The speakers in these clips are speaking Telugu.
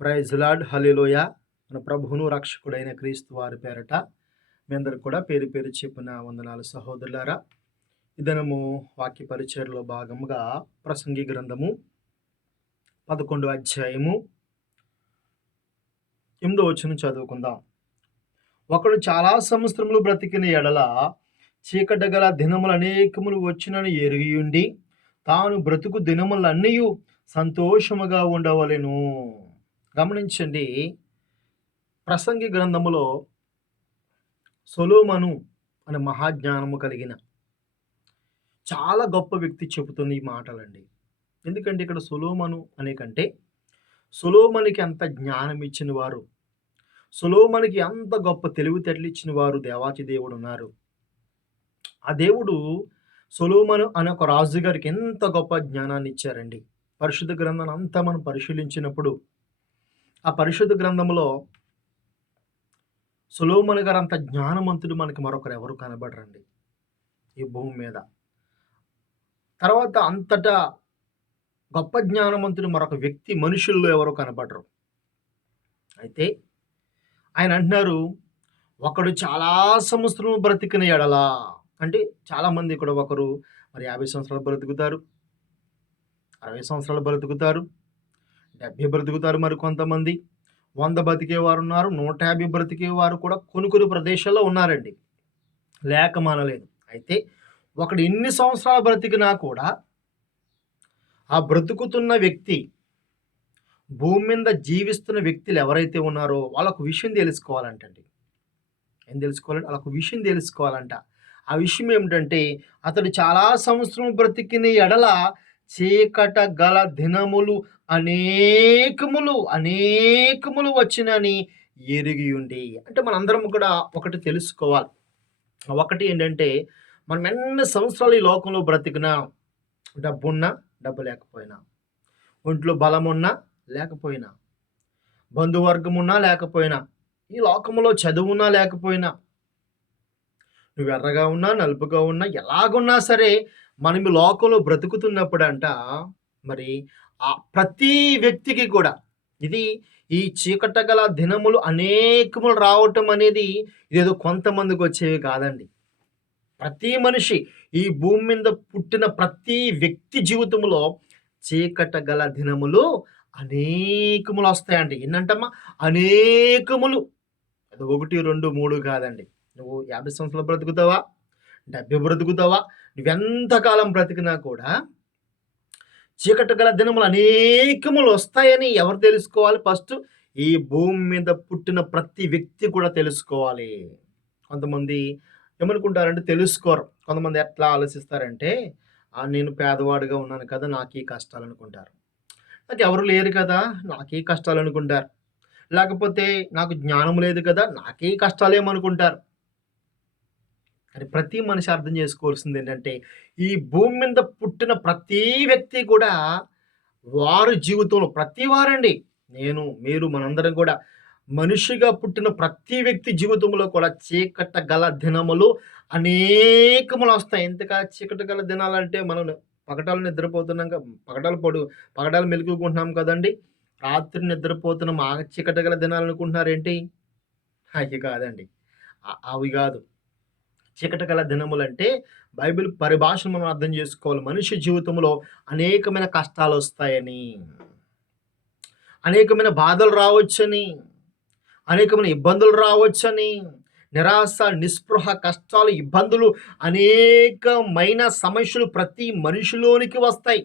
ప్రైజ్ లార్డ్ హల్లెలూయా. మన ప్రభువును రక్షకుడైన క్రీస్తు వారి పేరట మీ అందరికి కూడా పేరు పేరు చెప్పిన వందనాలు సహోదరులారా. ఈ దినము వాక్య పరిచర్లో భాగముగా ప్రసంగి గ్రంథము 11 అధ్యాయము 8 వచనం చదువుకుందాం. ఒకడు చాలా సంవత్సరములు బ్రతికిన ఎడల చీకటి గల దినములు అనేకములు వచ్చినని ఎరిగియుండి తాను బ్రతుకు దినములన్నీయు సంతోషముగా ఉండవలెను. గమనించండి, ప్రసంగి గ్రంథములో సొలొమోను అనే మహాజ్ఞానము కలిగిన చాలా గొప్ప వ్యక్తి చెబుతున్న ఈ మాటలండి. ఎందుకంటే ఇక్కడ సొలొమోను అనే కంటే సొలొమోనుకి ఎంత జ్ఞానం ఇచ్చిన వారు, సొలొమోనుకి ఎంత గొప్ప తెలివితేటలు ఇచ్చిన వారు దేవాతి దేవుడు ఉన్నారు. ఆ దేవుడు సొలొమోను అనే ఒక రాజు గారికి ఎంత గొప్ప జ్ఞానాన్ని ఇచ్చారండి. పరిశుద్ధ గ్రంథాన్ని అంతా మనం పరిశీలించినప్పుడు ఆ పరిశుద్ధ గ్రంథంలో సొలొమోను గారు అంత జ్ఞానవంతుడు మనకి మరొకరు ఎవరు కనబడరండి ఈ భూమి మీద. తర్వాత అంతటా గొప్ప జ్ఞానవంతుడు మరొక వ్యక్తి మనుషుల్లో ఎవరు కనబడరు. అయితే ఆయన అంటున్నారు, ఒకడు చాలా సంవత్సరం బ్రతికిన ఎడలా, అంటే చాలామంది కూడా ఒకరు మరి 50 సంవత్సరాలు బ్రతుకుతారు, 60 సంవత్సరాలు బ్రతుకుతారు, 70 బ్రతుకుతారు, మరి కొంతమంది 100 బ్రతికేవారు ఉన్నారు, 150 బ్రతికేవారు కూడా కొన్ని ప్రదేశాల్లో ఉన్నారండి, లేక మానలేదు. అయితే ఒకడు ఎన్ని సంవత్సరాలు బ్రతికినా కూడా ఆ బ్రతుకుతున్న వ్యక్తి, భూమి మీద జీవిస్తున్న వ్యక్తులు ఎవరైతే ఉన్నారో వాళ్ళకు విషయం తెలుసుకోవాలంటండి. ఏం తెలుసుకోవాలంటే వాళ్ళకు విషయం తెలుసుకోవాలంట. ఆ విషయం ఏమిటంటే అతడు చాలా సంవత్సరం బ్రతికిన ఎడల చీకట గల దినములు అనేకములు వచ్చినని ఎరిగి ఉండి. అంటే మనందరం కూడా ఒకటి తెలుసుకోవాలి. ఒకటి ఏంటంటే మనం ఎన్ని సంవత్సరాలు ఈ లోకంలో బ్రతికినా, డబ్బున్నా డబ్బు లేకపోయినా, ఒంట్లో బలమున్నా లేకపోయినా, బంధువర్గం ఉన్నా లేకపోయినా, ఈ లోకంలో చదువున్నా లేకపోయినా, నువ్వు ఎర్రగా ఉన్నా నలుపుగా ఉన్నా ఎలాగున్నా సరే మనం ఈ లోకంలో బ్రతుకుతున్నప్పుడంట మరి ఆ ప్రతి వ్యక్తికి కూడా ఇది ఈ చీకట గల దినములు అనేకములు రావటం అనేది ఇదేదో కొంతమందికి వచ్చేవి కాదండి. ప్రతి మనిషి, ఈ భూమి మీద పుట్టిన ప్రతి వ్యక్తి జీవితంలో చీకట గల దినములు అనేకములు వస్తాయండి. ఏంటంటమ్మా అనేకములు, అది 1, 2, 3 కాదండి. నువ్వు 50 సంవత్సరాలు బ్రతుకుతావా, 70 బ్రతుకుతావా, నువ్వెంతకాలం బ్రతికినా కూడా చీకటి గల దినములు అనేకములు వస్తాయని ఎవరు తెలుసుకోవాలి? ఫస్ట్ ఈ భూమి మీద పుట్టిన ప్రతి వ్యక్తి కూడా తెలుసుకోవాలి. కొంతమంది ఏమనుకుంటారంటే తెలుసుకోరు. కొంతమంది ఎట్లా ఆలోచిస్తారంటే నేను పేదవాడిగా ఉన్నాను కదా, నాకు ఈ కష్టాలు అనుకుంటారు. నాకు ఎవరు లేరు కదా, నాకే కష్టాలు అనుకుంటారు. లేకపోతే నాకు జ్ఞానం లేదు కదా, నాకే కష్టాలేమనుకుంటారు. కానీ ప్రతి మనిషి అర్థం చేసుకోవాల్సింది ఏంటంటే ఈ భూమి మీద పుట్టిన ప్రతి వ్యక్తి కూడా వారి జీవితంలో ప్రతి వారండి, నేను మీరు మనందరం కూడా మనిషిగా పుట్టిన ప్రతి వ్యక్తి జీవితంలో కూడా చీకట గల దినములు అనేకములు వస్తాయి. ఎంతగా చీకట గల దినాలంటే మనం పగటాలు నిద్రపోతున్నాం, పగటాలు మెలుగుకుంటున్నాం కదండి, రాత్రి నిద్రపోతున్నాం. ఆ చీకట గల దినాలు అనుకుంటున్నారేంటి? అవి కాదండి, అవి కాదు. చీకట గల దినములంటే బైబిల్ పరిభాషను మనం అర్థం చేసుకోవాలి. మనిషి జీవితంలో అనేకమైన కష్టాలు వస్తాయని, అనేకమైన బాధలు రావచ్చని, అనేకమైన ఇబ్బందులు రావచ్చని, నిరాశ, నిస్పృహ, కష్టాలు, ఇబ్బందులు, అనేకమైన సమస్యలు ప్రతి మనిషిలోనికి వస్తాయి.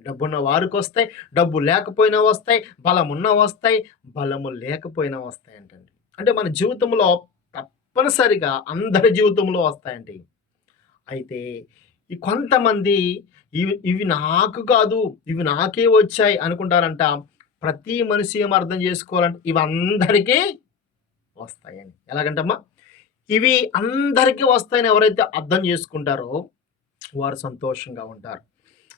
డబ్బున్న వారికి వస్తాయి, డబ్బు లేకపోయినా వస్తాయి, బలం ఉన్న వస్తాయి, బలము లేకపోయినా వస్తాయి అంటండి. అంటే మన జీవితంలో తప్పనిసరిగా అందరి జీవితంలో వస్తాయండి. అయితే ఈ కొంతమంది ఇవి నాకు కాదు, ఇవి నాకే వచ్చాయి అనుకుంటారంట. ప్రతి మనిషి ఏం అర్థం చేసుకోవాలంటే ఇవి అందరికీ వస్తాయని. ఎలాగంటమ్మా, ఇవి అందరికీ వస్తాయని ఎవరైతే అర్థం చేసుకుంటారో వారు సంతోషంగా ఉంటారు.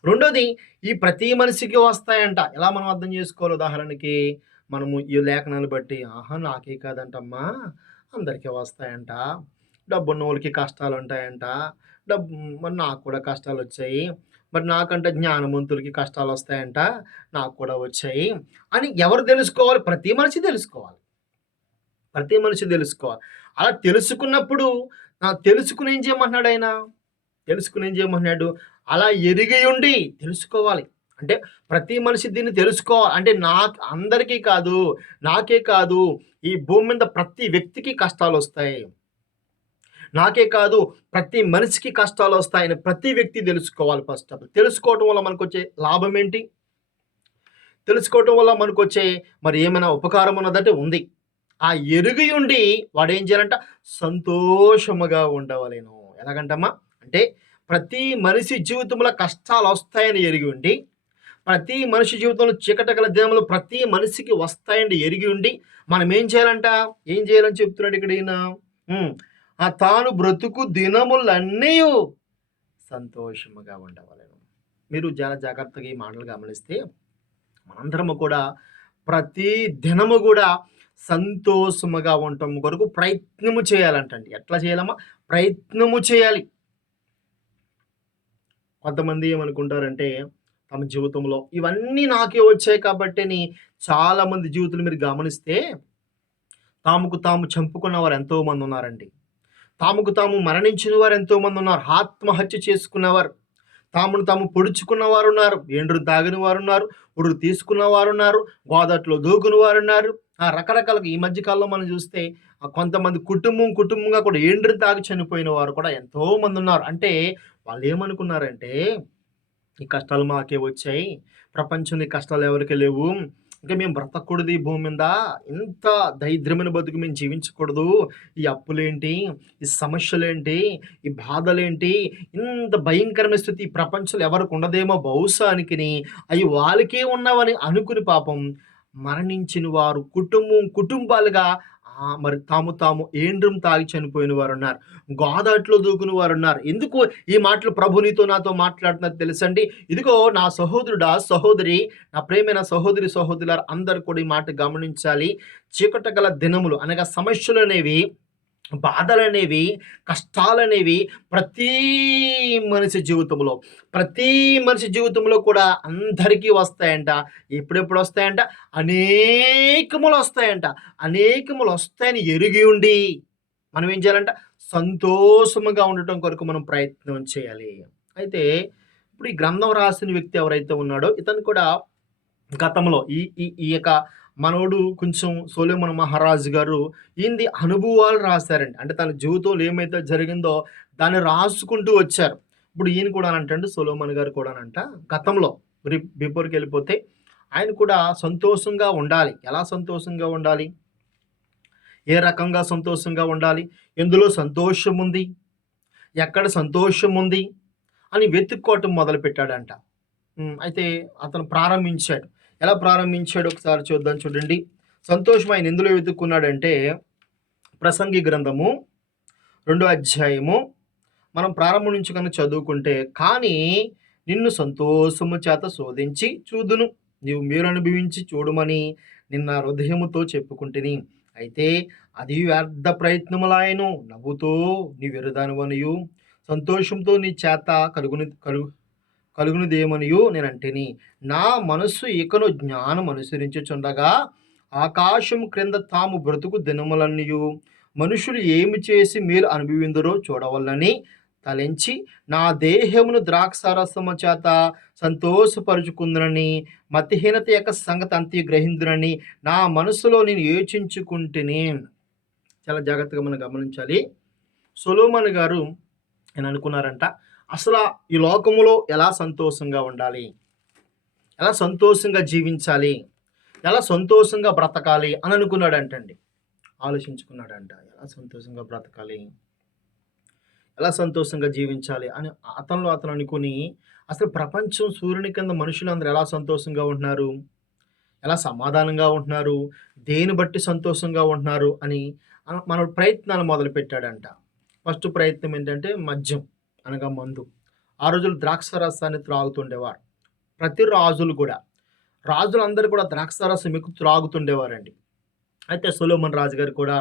రెండోది, ఈ ప్రతి మనిషికి వస్తాయంట. ఎలా మనం అర్థం చేసుకోవాలి? ఉదాహరణకి మనము ఈ లేఖనాలు బట్టి, నాకే కాదంటమ్మా, అందరికీ వస్తాయంట. డబ్బున్నోళ్ళకి కష్టాలు ఉంటాయంట, మరి నాకు కూడా కష్టాలు వచ్చాయి, మరి నాకంటే జ్ఞానవంతులకి కష్టాలొస్తాయంట, నాకు కూడా వచ్చాయి అని ఎవరు తెలుసుకోవాలి? ప్రతి మనిషి తెలుసుకోవాలి. ప్రతి మనిషి తెలుసుకోవాలి. అలా తెలుసుకున్నప్పుడు తెలుసుకొని ఏం చేయమంటున్నాడాయన? తెలుసుకొని ఏం చేయమంటున్నాడు? అలా ఎరిగియుండి తెలుసుకోవాలి. అంటే ప్రతి మనిషి దీన్ని తెలుసుకోవాలి. అంటే అందరికీ కాదు, నాకే కాదు, ఈ భూమి మీద ప్రతి వ్యక్తికి కష్టాలొస్తాయి. నాకే కాదు, ప్రతి మనిషికి కష్టాలొస్తాయని ప్రతి వ్యక్తి తెలుసుకోవాలి ఫస్ట్ ఆఫ్ ఆల్. తెలుసుకోవటం వల్ల మనకొచ్చే లాభం ఏంటి? తెలుసుకోవటం వల్ల మనకొచ్చే మరి ఏమైనా ఉపకారం ఉన్నదంటే ఉంది. ఆ ఎరిగియుండి వాడేం చేయాలంట? సంతోషముగా ఉండవలెను. ఎలాగంటమ్మా? అంటే ప్రతి మనిషి జీవితంలో కష్టాలొస్తాయని ఎరిగి ఉండి, ప్రతి మనిషి జీవితంలో చీకటి దినములు ప్రతి మనిషికి వస్తాయని ఎరిగి ఉండి, మనం ఏం చేయాలంట? ఏం చేయాలని చెప్తున్నాడు ఇక్కడ ఈయన? తాను బ్రతుకు దినములన్నీయు సంతోషముగా ఉండవలెను. మీరు చాలా జాగ్రత్తగా ఈ మాటలు గమనిస్తే, మనందరము కూడా ప్రతి దినము కూడా సంతోషముగా ఉండటం కొరకు ప్రయత్నము చేయాలంటండి. ఎట్లా చేయాలమ్మా? ప్రయత్నము చేయాలి. కొంతమంది ఏమనుకుంటారంటే తమ జీవితంలో ఇవన్నీ నాకే వచ్చాయి కాబట్టని చాలామంది జీవితాలు మీరు గమనిస్తే తాముకు తాము చంపుకున్న వారు ఎంతోమంది ఉన్నారండి. తాముకు తాము మరణించిన వారు ఎంతోమంది ఉన్నారు. ఆత్మహత్య చేసుకున్నవారు, తామును తాము పొడుచుకున్న వారు ఉన్నారు, ఎండ్రు తాగిన వారు ఉన్నారు, ఉడురు తీసుకున్న వారు ఉన్నారు, గోదట్లో దూకుని వారు ఉన్నారు. రకరకాలుగా ఈ మధ్య కాలంలో మనం చూస్తే కొంతమంది కుటుంబంగా కూడా ఎండ్రు తాగి చనిపోయిన వారు కూడా ఎంతోమంది ఉన్నారు. అంటే వాళ్ళు ఏమనుకున్నారంటే ఈ కష్టాలు మాకే వచ్చాయి, ప్రపంచంలో ఈ కష్టాలు ఎవరికి లేవు, ఇంకా మేము బ్రతకూడదు ఈ భూమి మీద, ఇంత దరిద్రమైన బతుకు మేము జీవించకూడదు, ఈ అప్పులేంటి, ఈ సమస్యలేంటి, ఈ బాధలేంటి, ఇంత భయంకరమైన స్థితి ఈ ప్రపంచంలో ఎవరికి ఉండదేమో బహుశా అనుకుని అవి వాళ్ళకే ఉన్నవని అనుకుని పాపం మరణించిన వారు కుటుంబాలుగా మరి తాము ఏండ్రం తాగి చనిపోయిన వారు ఉన్నారు, గోదాట్లో దూకుని వారు ఉన్నారు. ఎందుకు ఈ మాటలు ప్రభు నీతో నాతో మాట్లాడుతున్నది తెలుసండి? ఇదిగో నా సహోదరుడా, సహోదరి, నా ప్రేమైన సహోదరులారా, అందరూ కూడా ఈ మాట గమనించాలి. చీకట గల దినములు అనగా సమస్యలు అనేవి, బాధలనేవి, కష్టాలనేవి ప్రతి మనిషి జీవితంలో కూడా అందరికీ వస్తాయంట. ఎప్పుడెప్పుడు వస్తాయంట? అనేకములు వస్తాయని ఎరిగి ఉండి మనం ఏం చేయాలంట? సంతోషముగా ఉండటం కొరకు మనం ప్రయత్నం చేయాలి. అయితే ఇప్పుడు ఈ గ్రంథం రాసిన వ్యక్తి ఎవరైతే ఉన్నాడో ఇతను కూడా గతంలో ఈ యొక్క మనోడు కొంచెం సొలొమోను మహారాజు గారు ఈయనది అనుభవాలు రాశారండి. అంటే తన జీవితంలో ఏమైతే జరిగిందో దాన్ని రాసుకుంటూ వచ్చారు. ఇప్పుడు ఈయన కూడా అంటండి, సొలొమోను గారు కూడా అంట గతంలో బిఫోర్కి వెళ్ళిపోతే ఆయన కూడా సంతోషంగా ఉండాలి. ఎలా సంతోషంగా ఉండాలి? ఏ రకంగా సంతోషంగా ఉండాలి? ఎందులో సంతోషం ఉంది, ఎక్కడ సంతోషం ఉంది అని వెతుక్కోవటం మొదలుపెట్టాడంట. అయితే అతను ప్రారంభించాడు. ఎలా ప్రారంభించాడు ఒకసారి చూద్దాం. చూడండి, సంతోషం ఆయన ఎందులో వెతుక్కున్నాడంటే ప్రసంగి గ్రంథము 2వ అధ్యాయము మనం ప్రారంభం నుంచి కనుక చదువుకుంటే, కానీ నిన్ను సంతోషము చేత శోధించి చూదును, నీవు మీరు అనుభవించి చూడమని నిన్న హృదయముతో చెప్పుకుంటుని, అయితే అది వ్యర్థ ప్రయత్నములాయను, నవ్వుతో నీ విరుదానువనియు సంతోషంతో నీ చేత కలుగునిదేమనియు నేనంటిని. నా మనస్సు ఇకను జ్ఞానం అనుసరించుచుండగా ఆకాశం క్రింద తాము బ్రతుకు దినములన్నయు మనుషులు ఏమి చేసి మీరు అనుభవిందరో చూడవల్లని తలంచి నా దేహమును ద్రాక్షారసము చేత సంతోషపరుచుకుందునని మతిహీనత యొక్క సంగతి అంతే గ్రహిందునని నా మనసులో నేను యోచించుకుంటేనే. చాలా జాగ్రత్తగా మనం గమనించాలి. సొలొమోను గారు ఆయన అనుకున్నారంట, అసలు ఈ లోకములో ఎలా సంతోషంగా ఉండాలి, ఎలా సంతోషంగా జీవించాలి, ఎలా సంతోషంగా బ్రతకాలి అని అనుకున్నాడంటండి. ఆలోచించుకున్నాడంట, ఎలా సంతోషంగా బ్రతకాలి, ఎలా సంతోషంగా జీవించాలి అని అతను అనుకుని అసలు ప్రపంచం సూర్యుని కింద మనుషులందరూ ఎలా సంతోషంగా ఉంటున్నారు, ఎలా సమాధానంగా ఉంటున్నారు, దేని బట్టి సంతోషంగా ఉంటున్నారు అని మన ప్రయత్నాలు మొదలుపెట్టాడంట. ఫస్ట్ ప్రయత్నం ఏంటంటే మద్యం అనగా మందు. ఆ రోజులు ద్రాక్షారసాన్ని త్రాగుతుండేవారు. ప్రతి రాజులందరూ కూడా ద్రాక్షారసం ఎక్కువ త్రాగుతుండేవారండి. అయితే సొలొమోను రాజు గారు కూడా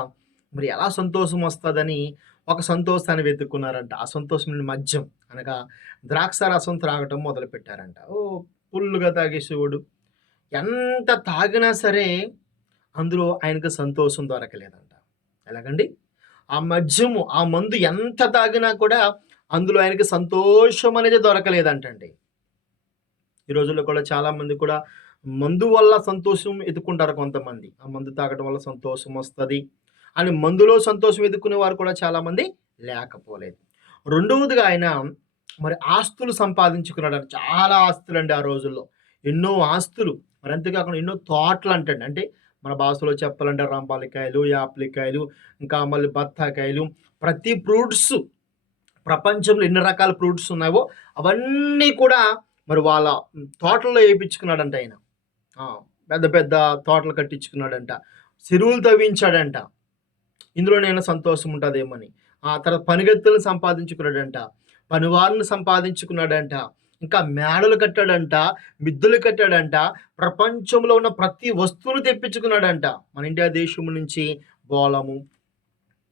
మరి ఎలా సంతోషం వస్తుందని ఒక సంతోషాన్ని వెతుక్కున్నారంట. ఆ సంతోషం మద్యం అనగా ద్రాక్ష రసం త్రాగటం మొదలుపెట్టారంట. ఫుల్లుగా తాగేసేవాడు. ఎంత తాగినా సరే అందులో ఆయనకు సంతోషం దొరకలేదంట. ఎలాగండి? ఆ మద్యము, ఆ మందు ఎంత తాగినా కూడా అందులో ఆయనకి సంతోషం అనేది దొరకలేదంటండి. ఈ రోజుల్లో కూడా చాలామంది కూడా మందు వల్ల సంతోషం వెతుక్కుంటారు కొంతమంది. ఆ మందు తాగడం వల్ల సంతోషం వస్తది అని మందులో సంతోషం వెతుక్కునే వారు కూడా చాలామంది లేకపోలేదు. రెండవదిగా ఆయన మరి ఆస్తులు సంపాదించుకున్నాడంట. చాలా ఆస్తులండి ఆ రోజుల్లో. ఎన్నో ఆస్తులు. మరి అంతేకాకుండా ఎన్నో తోటలంటండి. అంటే మన భాషలో చెప్పాలంటే రంపాలికాయలు, యాప్లికాయలు, ఇంకా మళ్ళీ బత్తాకాయలు, ప్రతి ఫ్రూట్స్ ప్రపంచంలో ఎన్ని రకాల ఫ్రూట్స్ ఉన్నాయో అవన్నీ కూడా మరి వాళ్ళ తోటల్లో ఏపించుకున్నాడంట ఆయన. పెద్ద పెద్ద తోటలు కట్టించుకున్నాడంట. చెరువులు తవ్వించాడంట. ఇందులోనైనా సంతోషం ఉంటదేమోని. ఆ తర్వాత పనిగత్తులను సంపాదించుకున్నాడంట. పనివారిని సంపాదించుకున్నాడంట. ఇంకా మేడలు కట్టాడంట. మిద్దెలు కట్టాడంట. ప్రపంచంలో ఉన్న ప్రతి వస్తువును తెప్పించుకున్నాడంట. మన ఇండియా దేశం నుంచి బోలము,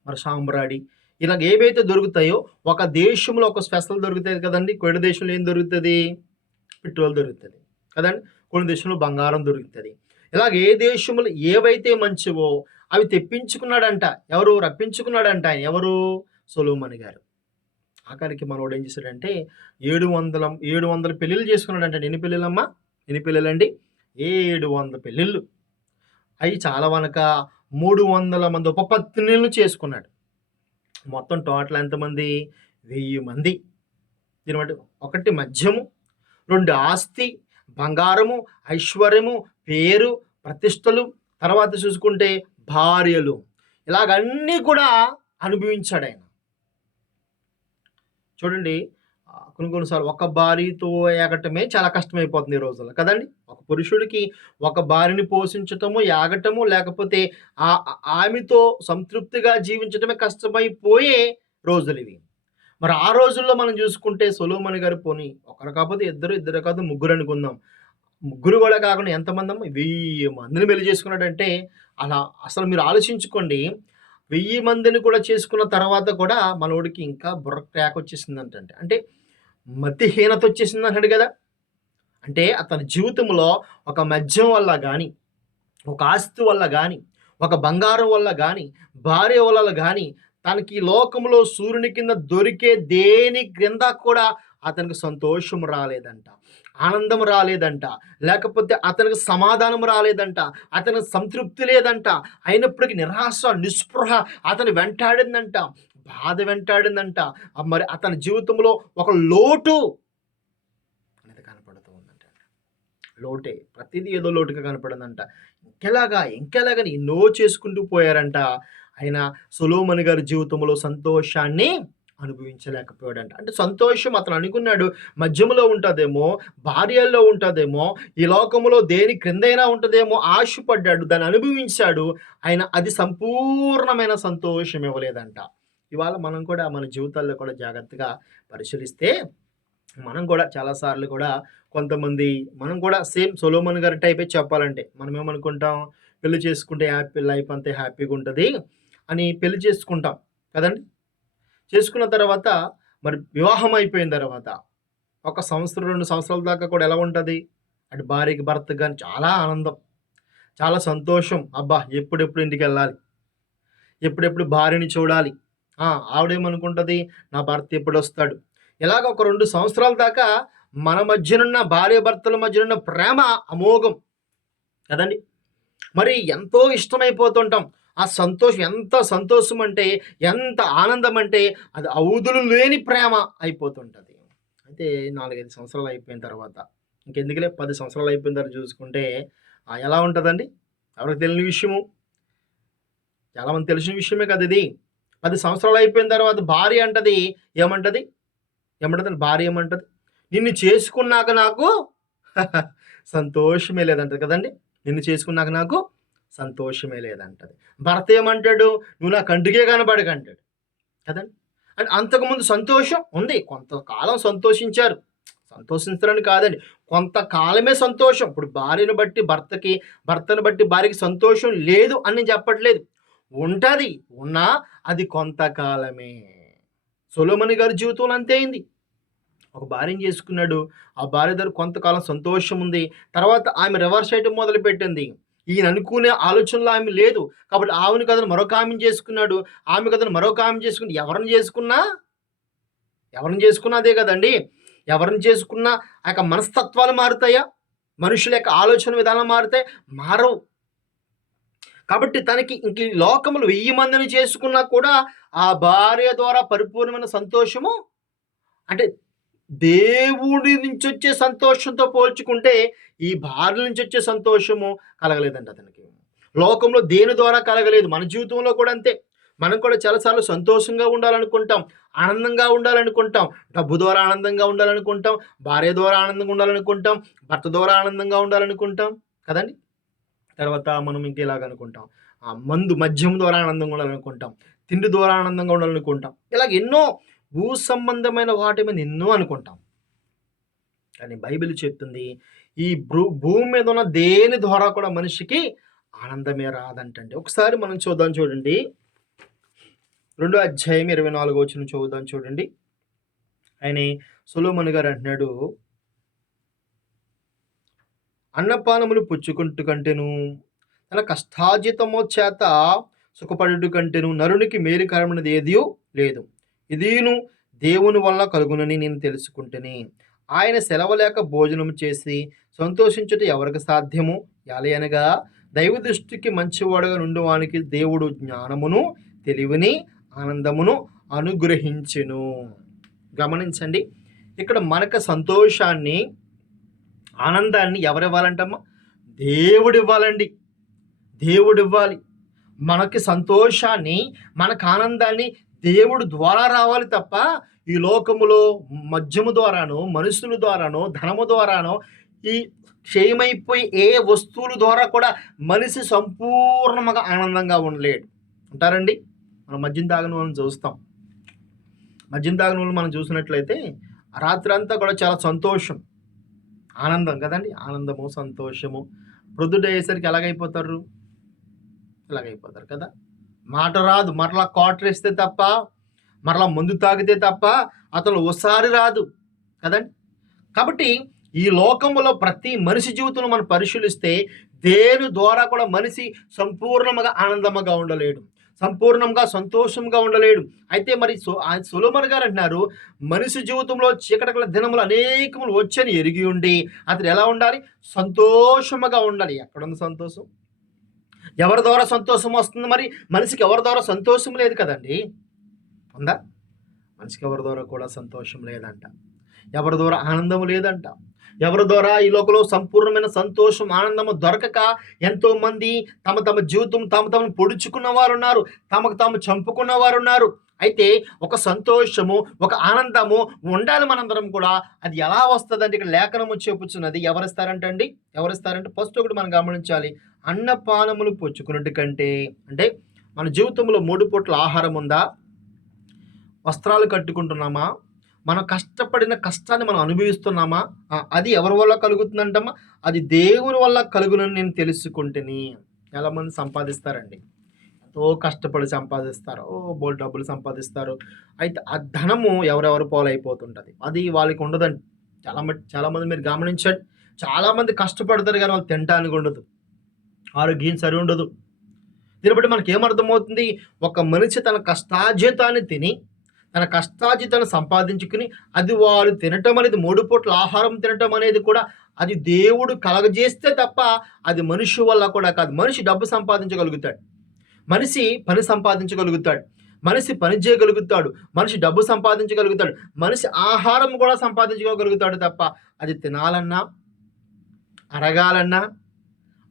మరి సాంబ్రాణి ఇలాగ ఏవైతే దొరుకుతాయో ఒక దేశంలో ఒక స్పెషల్ దొరుకుతుంది కదండి. కొన్ని దేశంలో ఏం దొరుకుతుంది? పెట్రోల్ దొరుకుతుంది కదండి. కొన్ని దేశంలో బంగారం దొరుకుతుంది. ఇలాగ ఏ దేశంలో ఏవైతే మంచివో అవి తెప్పించుకున్నాడంట. ఎవరు? రప్పించుకున్నాడంట ఆయన. ఎవరు? సొలొమోను గారు. ఆఖరికి మనోడు ఏం చేశాడంటే 700 పెళ్ళిళ్ళు చేసుకున్నాడంట. ఎన్ని పెళ్ళిళ్ళమ్మా? ఎన్ని పెళ్ళిళ్ళండి? 700 పెళ్ళిళ్ళు. అవి చాలా వనక 300 మంది ఉపపత్నులను చేసుకున్నాడు. మొత్తం టోటల్ ఎంతమంది? 1000 మంది. దీని బట్టి ఒకటి మద్యము, 2 ఆస్తి, బంగారము, ఐశ్వర్యము, పేరు, ప్రతిష్టలు, తర్వాత చూసుకుంటే భార్యలు, ఇలాగన్నీ కూడా అనుభవించాడు ఆయన. చూడండి, కొన్నిసార్లు ఒక భార్యతో ఏగటమే చాలా కష్టమైపోతుంది ఈ రోజుల్లో కదండి. ఒక పురుషుడికి ఒక భార్యని పోషించటము, ఏగటము, లేకపోతే ఆమెతో సంతృప్తిగా జీవించటమే కష్టమైపోయే రోజులు ఇవి. మరి ఆ రోజుల్లో మనం చూసుకుంటే సొలొమోను గారు పోనీ ఒకరు కాకపోతే ఇద్దరు కాదు ముగ్గురు అనుకుందాం. ముగ్గురు కూడా కాకుండా ఎంతమంది అమ్మ 1000 మందిని పెళ్లి చేసుకున్నాడంటే అలా అసలు మీరు ఆలోచించుకోండి. 1000 మందిని కూడా చేసుకున్న తర్వాత కూడా మనోడికి ఇంకా బుర్ర క్రాక్ వచ్చేసిందంటే, అంటే మతిహీనత వచ్చేసింది అంటాడు కదా. అంటే అతని జీవితంలో ఒక మద్యం వల్ల కానీ, ఒక ఆస్తి వల్ల కానీ, ఒక బంగారం వల్ల కానీ, భార్య వల్ల కానీ, తనకి లోకంలో సూర్యుని కింద దొరికే దేని క్రింద కూడా అతనికి సంతోషం రాలేదంట, ఆనందం రాలేదంట, లేకపోతే అతనికి సమాధానం రాలేదంట, అతనికి సంతృప్తి లేదంట. అయినప్పటికీ నిరాశ, నిస్పృహ అతను వెంటాడిందంట, బాధ వెంటాడిందంట. మరి అతని జీవితంలో ఒక లోటు అనేది కనపడుతూ ఉందంట. లోటే, ప్రతిదీ ఏదో లోటుగా కనపడిందంట. ఇంకెలాగని ఎన్నో చేసుకుంటూ పోయారంట. ఆయన సొలొమోను గారి జీవితంలో సంతోషాన్ని అనుభవించలేకపోయాడంట. అంటే సంతోషం అతను అనుకున్నాడు మద్యములో ఉంటుందేమో, భార్యల్లో ఉంటుందేమో, ఈ లోకంలో దేని క్రిందైనా ఉంటుందేమో ఆశపడ్డాడు, దాన్ని అనుభవించాడు. ఆయన అది సంపూర్ణమైన సంతోషం ఇవ్వలేదంట. ఇవాళ మనం కూడా మన జీవితాల్లో కూడా జాగ్రత్తగా పరిశీలిస్తే మనం కూడా చాలాసార్లు కూడా కొంతమంది మనం కూడా సేమ్ సొలొమోను గారి టైపే చెప్పాలంటే. మనం ఏమనుకుంటాం? పెళ్లి చేసుకుంటే హ్యాపీ లైఫ్ అంతే హ్యాపీగా ఉంటుంది అని పెళ్లి చేసుకుంటాం కదండి. చేసుకున్న తర్వాత మరి వివాహం అయిపోయిన తర్వాత 1 సంవత్సరం 2 సంవత్సరాల దాకా కూడా ఎలా ఉంటుంది? అటు భార్యకి భర్తకు కానీ చాలా ఆనందం, చాలా సంతోషం. అబ్బా, ఎప్పుడెప్పుడు ఇంటికి వెళ్ళాలి, ఎప్పుడెప్పుడు భార్యని చూడాలి. ఆవిడేమనుకుంటుంది? నా భర్త ఎప్పుడు వస్తాడు. ఇలాగ ఒక 2 సంవత్సరాల దాకా మన మధ్యనున్న భార్య భర్తల మధ్యనున్న ప్రేమ అమోఘం కదండి. మరి ఎంతో ఇష్టమైపోతుంటాం. ఆ సంతోషం ఎంత సంతోషం అంటే, ఎంత ఆనందం అంటే అది అవధులు లేని ప్రేమ అయిపోతుంటుంది. అయితే 4-5 సంవత్సరాలు అయిపోయిన తర్వాత ఇంకెందుకులే 10 సంవత్సరాలు అయిపోయిన తర్వాత చూసుకుంటే ఎలా ఉంటుందండి? ఎవరికి తెలియని విషయము, చాలామంది తెలిసిన విషయమే కదా ఇది. 10 సంవత్సరాలు అయిపోయిన తర్వాత భార్య అంటది, ఏమంటది? భార్య ఏమంటది? నిన్ను చేసుకున్నాక నాకు సంతోషమే లేదంటది కదండి. నిన్ను చేసుకున్నాక నాకు సంతోషమే లేదంటది. భర్త ఏమంటాడు? నువ్వు నా కంటికే కనబడకంటాడు కదండి. అంటే అంతకుముందు సంతోషం ఉంది, కొంతకాలం సంతోషించారు. సంతోషించరని కాదండి, కొంతకాలమే సంతోషం. ఇప్పుడు భార్యను బట్టి భర్తకి, భర్తను బట్టి భార్యకి సంతోషం లేదు అని చెప్పట్లేదు. ఉంటుంది, ఉన్నా అది కొంతకాలమే. సొలొమోను గారి జీవితంలో అంతే అయింది. ఒక భార్యను చేసుకున్నాడు. ఆ భార్య దగ్గర కొంతకాలం సంతోషం ఉంది. తర్వాత ఆమె రివర్స్ చేయటం మొదలుపెట్టింది. ఈయన అనుకునే ఆలోచనలో ఆమె లేదు. కాబట్టి ఆమెను కాదని మరొక ఆమెను చేసుకున్నాడు. ఆమె కాదని మరొక ఆమెను చేసుకుని ఎవరిని చేసుకున్నా అదే కదండీ! ఎవరిని చేసుకున్నా ఆ యొక్క మనస్తత్వాలు మారుతాయా? మనుషుల యొక్క ఆలోచన విధానాలు మారుతాయి? మారవు. కాబట్టి తనకి ఇంక ఈ లోకములో 1000 మందిని చేసుకున్నా కూడా ఆ భార్య ద్వారా పరిపూర్ణమైన సంతోషము అంటే దేవుడి నుంచొచ్చే సంతోషంతో పోల్చుకుంటే ఈ భార్య నుంచొచ్చే సంతోషము కలగలేదండి అతనికి. లోకంలో దేని ద్వారా కలగలేదు. మన జీవితంలో కూడా అంతే. మనం కూడా చాలా సార్లు సంతోషంగా ఉండాలనుకుంటాం. ఆనందంగా ఉండాలనుకుంటాం. డబ్బు ద్వారా ఆనందంగా ఉండాలనుకుంటాం. భార్య ద్వారా ఆనందంగా ఉండాలనుకుంటాం. భర్త ద్వారా ఆనందంగా ఉండాలనుకుంటాం. కదండీ! తర్వాత మనం ఇంకెలాగనుకుంటాం. మద్యం ద్వారా ఆనందంగా ఉండాలనుకుంటాం. తిండి ద్వారా ఆనందంగా ఉండాలనుకుంటాం. ఇలాగ ఎన్నో భూ సంబంధమైన వాటి మీద ఎన్నో అనుకుంటాం. కానీ బైబిల్ చెప్తుంది ఈ భూమి మీద ఉన్న దేని ద్వారా కూడా మనిషికి ఆనందమే రాదంటండి. ఒకసారి మనం చూద్దాం చూడండి. 2 అధ్యాయం 24 వచనం చూద్దాం చూడండి. ఆయన సొలొమోను గారు అంటున్నాడు, అన్నపానములు పుచ్చుకుంటు కంటేను తన కష్టార్జితము చేత సుఖపడుట కంటేను నరునికి మేలుకరమైనది ఏదియో లేదు. ఇదియును దేవుని వల్ల కలుగునని నేను తెలుసుకుంటేనే. ఆయన సెలవు లేక భోజనం చేసి సంతోషించుట ఎవరికి సాధ్యము? ఎలయనగా దైవ దృష్టికి మంచివాడుగా నుండువానికి దేవుడు జ్ఞానమును, తెలివిని, ఆనందమును అనుగ్రహించెను. గమనించండి, ఇక్కడ మనకు సంతోషాన్ని, ఆనందాన్ని ఎవరివ్వాలంటమ్మా? దేవుడివ్వాలండి. దేవుడివ్వాలి. మనకి సంతోషాన్ని, మనకు ఆనందాన్ని దేవుడు ద్వారా రావాలి తప్ప ఈ లోకములో మద్యము ద్వారానో, మనుషుల ద్వారానో, ధనము ద్వారానో, ఈ క్షయమైపోయి ఏ వస్తువుల ద్వారా కూడా మనిషి సంపూర్ణంగా ఆనందంగా ఉండలేడు. ఉంటారండి? మనం మద్యం తాగిన వాళ్ళని చూస్తాం. మద్యం తాగిన వాళ్ళు మనం చూసినట్లయితే రాత్రి అంతా కూడా చాలా సంతోషం, ఆనందం కదండి. ఆనందము, సంతోషము. ప్రొద్దుటయ్యేసరికి ఎలాగైపోతారు కదా. మాట రాదు. మరలా క్వార్టర్ ఇస్తే తప్ప, మరలా మందు తాగితే తప్ప అతను ఒకసారి రాదు కదండి. కాబట్టి ఈ లోకంలో ప్రతి మనిషి జీవితంలో మనం పరిశీలిస్తే దేని ద్వారా కూడా మనిషి సంపూర్ణంగా ఆనందంగా ఉండలేడు, సంపూర్ణంగా సంతోషంగా ఉండలేడు. అయితే మరి సొలొమోను గారు అంటున్నారు, మనిషి జీవితంలో చీకటి దినములు అనేకములు వచ్చని ఎరిగి ఉండి అతను ఎలా ఉండాలి? సంతోషముగా ఉండాలి. ఎక్కడుంది సంతోషం? ఎవరి ద్వారా సంతోషం వస్తుంది? మరి మనిషికి ఎవరి ద్వారా సంతోషం లేదు కదండి. ఉందా? మనిషికి ఎవరి ద్వారా కూడా సంతోషం లేదంట. ఎవరి ద్వారా ఆనందం లేదంట. ఎవరి ద్వారా ఈ లోకంలో సంపూర్ణమైన సంతోషం, ఆనందము దొరకక ఎంతోమంది తమ జీవితం తమను పొడుచుకున్న వారు ఉన్నారు, తమకు తాము చంపుకున్న వారు ఉన్నారు. అయితే ఒక సంతోషము, ఒక ఆనందము ఉండాలి మనందరం కూడా. అది ఎలా వస్తుందంటే ఇక్కడ లేఖనము చెప్పుచున్నది. ఎవరిస్తారంటే ఫస్ట్ ఒకటి మనం గమనించాలి. అన్నపానములు పుచ్చుకున్నట్టు కంటే, అంటే మన జీవితంలో 3 పూట్ల ఆహారం ఉందా? వస్త్రాలు కట్టుకుంటున్నామా? మనం కష్టపడిన కష్టాన్ని మనం అనుభవిస్తున్నామా? అది ఎవరి వల్ల కలుగుతుందంటమ్మా? అది దేవుని వల్ల కలుగునని నేను తెలుసుకుంటేని. చాలామంది సంపాదిస్తారండి, ఎంతో కష్టపడి సంపాదిస్తారు, బోల్డ్ డబ్బులు సంపాదిస్తారు. అయితే ఆ ధనము ఎవరెవరి పాలైపోతుంటుంది. అది వాళ్ళకి ఉండదండి. చాలామంది మీరు గమనించండి, చాలామంది కష్టపడతారు కానీ వాళ్ళు తినడానికి ఉండదు, ఆరోగ్యం సరి ఉండదు. దీన్ని బట్టి మనకి ఏమర్థమవుతుంది? ఒక మనిషి తన కష్టార్జితాన్ని తిని, తన కష్టార్జితాన్ని సంపాదించుకుని అది వారు తినటం అనేది, 3 పూట్ల ఆహారం తినటం అనేది కూడా అది దేవుడు కలగజేస్తే తప్ప అది మనిషి వల్ల కూడా కాదు. మనిషి డబ్బు సంపాదించగలుగుతాడు, మనిషి పని సంపాదించగలుగుతాడు, మనిషి పని చేయగలుగుతాడు, మనిషి డబ్బు సంపాదించగలుగుతాడు, మనిషి ఆహారం కూడా సంపాదించుకోగలుగుతాడు తప్ప అది తినాలన్నా, అరగాలన్నా,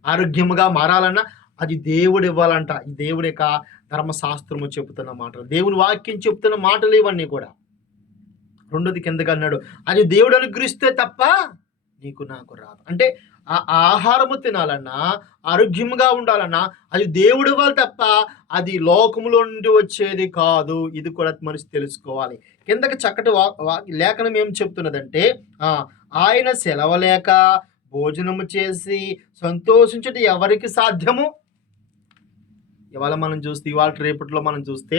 ఆరోగ్యముగా మారాలన్నా అది దేవుడు ఇవ్వాలంట. ఈ దేవుడి యొక్క ధర్మశాస్త్రము చెబుతున్న మాటలు, దేవుని వాక్యం చెబుతున్న మాటలు ఇవన్నీ కూడా. రెండోది కిందకి అన్నాడు, అది దేవుడు అనుగ్రహిస్తే తప్ప నీకు నాకు రాదు. అంటే ఆ ఆహారము తినాలన్నా, ఆరోగ్యంగా ఉండాలన్నా అది దేవుడు ఇవ్వాలి తప్ప అది లోకములో నుండి వచ్చేది కాదు. ఇది కూడా మనిషి తెలుసుకోవాలి. కిందకి చక్కటి లేఖనం ఏం చెప్తున్నదంటే, ఆయన సెలవు లేక భోజనము చేసి సంతోషించుట ఎవరికి సాధ్యము? ఇవాళ మనం చూస్తే, ఇవాళ రేపట్లో మనం చూస్తే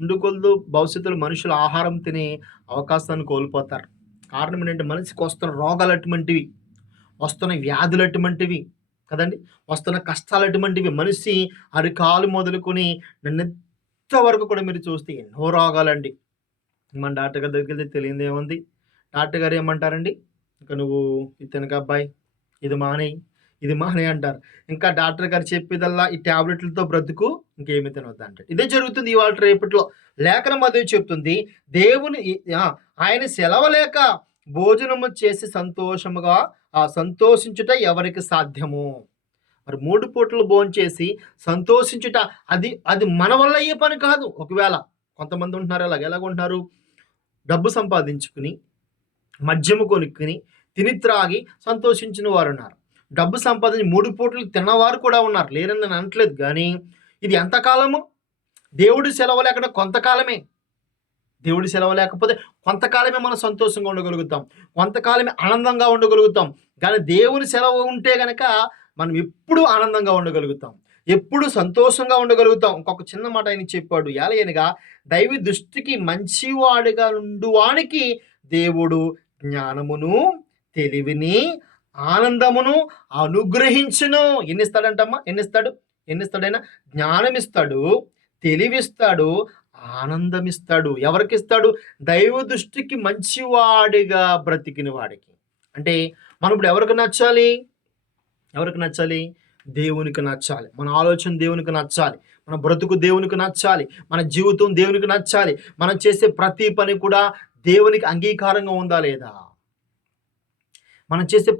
ఉండుకొలదు భవిష్యత్తులో మనుషులు ఆహారం తినే అవకాశాన్ని కోల్పోతారు. కారణం ఏంటంటే మనిషికి వస్తున్న రోగాలు అటువంటివి, వస్తున్న వ్యాధులు అటువంటివి కదండి, వస్తున్న కష్టాలు అటువంటివి. మనిషి అరికాలు మొదలుకొని నన్నెత్త వరకు కూడా మీరు చూస్తే ఎన్నో రోగాలండి. మన డాక్టర్ గారి దగ్గరికి వెళ్తే తెలియదు ఏముంది, డాక్టర్ గారు ఏమంటారండి, ఇంకా నువ్వు ఇది తినక అబ్బాయి, ఇది మానేయి, ఇది మానేయి అంటారు. ఇంకా డాక్టర్ గారు చెప్పేదల్లా ఈ టాబ్లెట్లతో బ్రతుకు, ఇంకేమీ తినొద్దు అంటారు. ఇదే జరుగుతుంది ఇవాళ రేపట్లో. లేఖనం అదే చెప్తుంది. దేవుని ఆయన సెలవు లేక భోజనము చేసి సంతోషించుట ఎవరికి సాధ్యము? మరి 3 పూటలు భోంచేసి సంతోషించుట, అది అది మన వల్ల అయ్యే పని కాదు. ఒకవేళ కొంతమంది ఉంటున్నారు ఎలాగుంటున్నారు, డబ్బు సంపాదించుకుని, మద్యము కొనుక్కుని, తిని త్రాగి సంతోషించిన వారు ఉన్నారు. డబ్బు సంపాదించి 3 పూటలు తిన్నవారు కూడా ఉన్నారు, లేరని నేను అనట్లేదు. కానీ ఇది ఎంతకాలము? దేవుడి సెలవు లేకుండా కొంతకాలమే. దేవుడి సెలవు లేకపోతే కొంతకాలమే మనం సంతోషంగా ఉండగలుగుతాం, కొంతకాలమే ఆనందంగా ఉండగలుగుతాం. కానీ దేవుని సెలవు ఉంటే గనక మనం ఎప్పుడు ఆనందంగా ఉండగలుగుతాం, ఎప్పుడు సంతోషంగా ఉండగలుగుతాం. ఇంకొక చిన్న మాట ఆయన చెప్పాడు, ఏలయనగా దైవ దృష్టికి మంచివాడిగా ఉండువానికి దేవుడు జ్ఞానమును, తెలివిని, ఆనందమును అనుగ్రహించును. ఎన్నిస్తాడైనా? జ్ఞానమిస్తాడు, తెలివిస్తాడు, ఆనందమిస్తాడు. ఎవరికిస్తాడు? దైవ దృష్టికి మంచివాడిగా బ్రతికిన వాడికి. అంటే మనం ఇప్పుడు ఎవరికి నచ్చాలి? దేవునికి నచ్చాలి. మన ఆలోచన దేవునికి నచ్చాలి, మన బ్రతుకు దేవునికి నచ్చాలి, మన జీవితం దేవునికి నచ్చాలి. మనం చేసే ప్రతి పని కూడా దేవునికి అంగీకారంగా ఉందా లేదా? మనం చేసే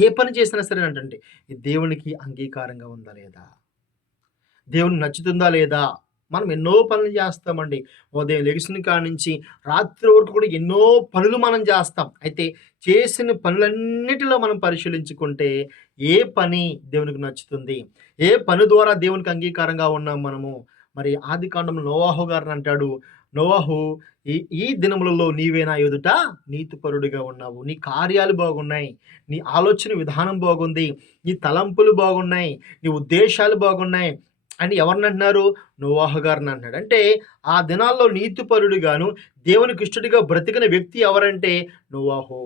ఏ పని చేసినా సరే అంటే ఇది దేవునికి అంగీకారంగా ఉందా లేదా? దేవునికి నచ్చుతుందా లేదా? మనం ఎన్నో పనులు చేస్తామండి. ఉదయం లెగిసిన కాడ నుంచి రాత్రి వరకు కూడా ఎన్నో పనులు మనం చేస్తాం. అయితే చేసిన పనులన్నిటిలో మనం పరిశీలించుకుంటే ఏ పని దేవునికి నచ్చుతుంది, ఏ పని ద్వారా దేవునికి అంగీకారంగా ఉన్నాం మనము? మరి ఆదికాండంలో నోవాహు గారిని అంటాడు, నోవాహు, ఈ దినములలో నీవే నా ఎదుట నీతిపరుడిగా ఉన్నావు. నీ కార్యాలు బాగున్నాయి, నీ ఆలోచన విధానం బాగుంది, నీ తలంపులు బాగున్నాయి, నీ ఉద్దేశాలు బాగున్నాయి అని ఎవరిని అంటున్నారు? నోవాహు గారిని అంటున్నాడు. అంటే ఆ దినాల్లో నీతిపరుడుగాను దేవునికి ఇష్టడిగా బ్రతికిన వ్యక్తి ఎవరంటే నోవాహు.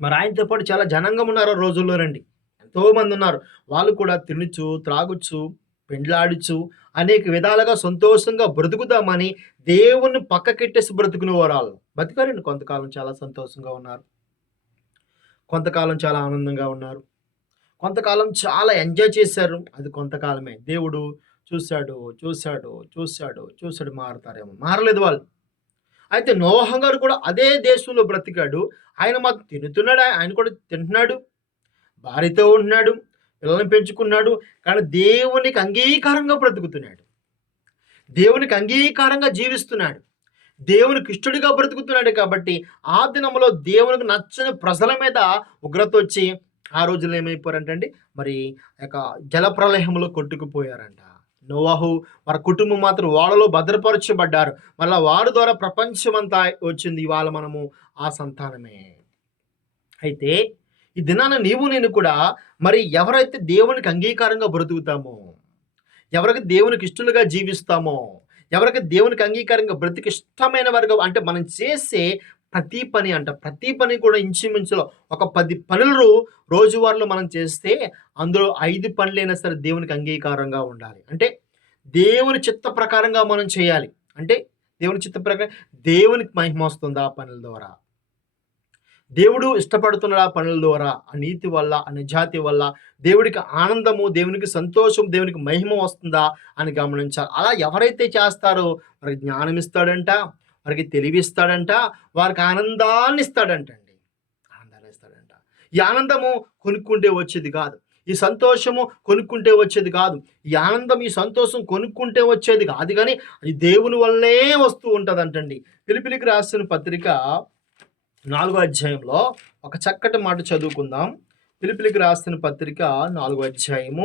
మరి ఆయనతో పాటు చాలా జనాంగం ఉన్నారు ఆ రోజుల్లో రండి, ఎంతోమంది ఉన్నారు. వాళ్ళు కూడా తినుచు, త్రాగుచు, పెండ్లాడుచు, అనేక విధాలుగా సంతోషంగా బ్రతుకుదామని దేవుణ్ణి పక్కకెట్టేసి బ్రతుకునే వాళ్ళు బతికారండి. కొంతకాలం చాలా సంతోషంగా ఉన్నారు, కొంతకాలం చాలా ఆనందంగా ఉన్నారు, కొంతకాలం చాలా ఎంజాయ్ చేశారు. అది కొంతకాలమే. దేవుడు చూశాడు మారుతారేమో, మారలేదు వాళ్ళు. అయితే నోవాహు గారు కూడా అదే దేశంలో బ్రతికాడు. ఆయన మాత్రం తింటున్నాడు, ఆయన కూడా తింటున్నాడు, భార్యతో ఉంటున్నాడు, పిల్లల్ని పెంచుకున్నాడు. కానీ దేవునికి అంగీకారంగా బ్రతుకుతున్నాడు, దేవునికి అంగీకారంగా జీవిస్తున్నాడు, దేవునికి ఇష్టడిగా బ్రతుకుతున్నాడు. కాబట్టి ఆ దినంలో దేవునికి నచ్చని ప్రజల మీద ఉగ్రత వచ్చి ఆ రోజుల్లో ఏమైపోయారంటండి, మరి యొక్క జలప్రలయంలో కొట్టుకుపోయారంట. నోవాహు వారి కుటుంబం మాత్రం ఓడలో భద్రపరచబడ్డారు. మళ్ళీ వారి ద్వారా ప్రపంచమంతా వచ్చింది. ఇవాళ మనము ఆ సంతానమే. అయితే ఈ దినాన నీవు నేను కూడా మరి ఎవరైతే దేవునికి అంగీకారంగా బ్రతుకుతామో, ఎవరికి దేవునికి ఇష్టలుగా జీవిస్తామో, ఎవరికి దేవునికి అంగీకారంగా బ్రతికి ఇష్టమైన వారుగా, అంటే మనం చేసే ప్రతి పని కూడా ఇంచుమించులో ఒక 10 పనులు రోజువారీలో మనం చేస్తే అందులో 5 పనులైనా సరే దేవునికి అంగీకారంగా ఉండాలి. అంటే దేవుని చిత్త ప్రకారంగా మనం చేయాలి. అంటే దేవుని చిత్త ప్రకారం దేవునికి మహిమ వస్తుంది ఆ పనుల ద్వారా, దేవుడు ఇష్టపడుతున్నాడు ఆ పనుల ద్వారా. ఆ నీతి వల్ల, ఆ నిజాతి వల్ల దేవుడికి ఆనందము, దేవునికి సంతోషం, దేవునికి మహిమ వస్తుందా అని గమనించాలి. అలా ఎవరైతే చేస్తారో వారికి జ్ఞానం ఇస్తాడంట, వారికి తెలివిస్తాడంట, వారికి ఆనందాన్ని ఇస్తాడంట. ఈ ఆనందము కొనుక్కుంటే వచ్చేది కాదు, ఈ సంతోషము కొనుక్కుంటే వచ్చేది కాదు, ఈ ఆనందం, ఈ సంతోషం కొనుక్కుంటే వచ్చేది కాదు, కానీ అది దేవుని వల్లే వస్తూ ఉంటుందంటండి. ఫిలిప్పీయులకు రాసిన పత్రిక 4వ అధ్యాయంలో ఒక చక్కటి మాట చదువుకుందాం. ఫిలిప్పీయులకు రాసిన పత్రిక 4వ అధ్యాయం